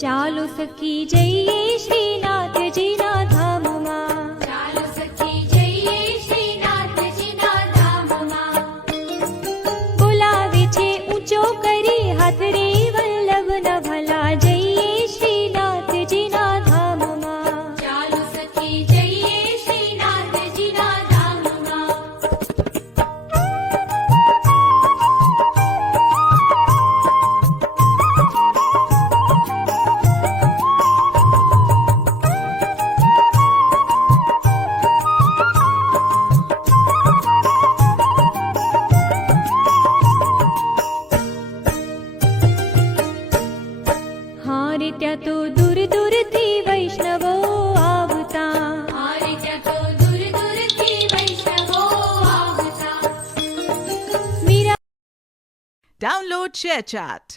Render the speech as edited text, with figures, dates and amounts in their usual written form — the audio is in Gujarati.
ચાલો સખી જઈએ શ્રીનાથજીના ધામમાં, ચાલો સખી જઈએ શ્રીનાથજીના ધામમાં. બોલાવે છે ઊંચો કરી હાથ રે વલ્લભના ભલા, જઈએ શ્રીનાથજીના ધામમાં. ચાલો સખી જઈએ શ્રીનાથજીના ધામમાં. હારે ત્યાં તો દૂર દૂરથી વૈષ્ણવો આવતા, મારે ત્યાં તો દૂર દૂરથી વૈષ્ણવો આવતા. Meera Download ShareChat.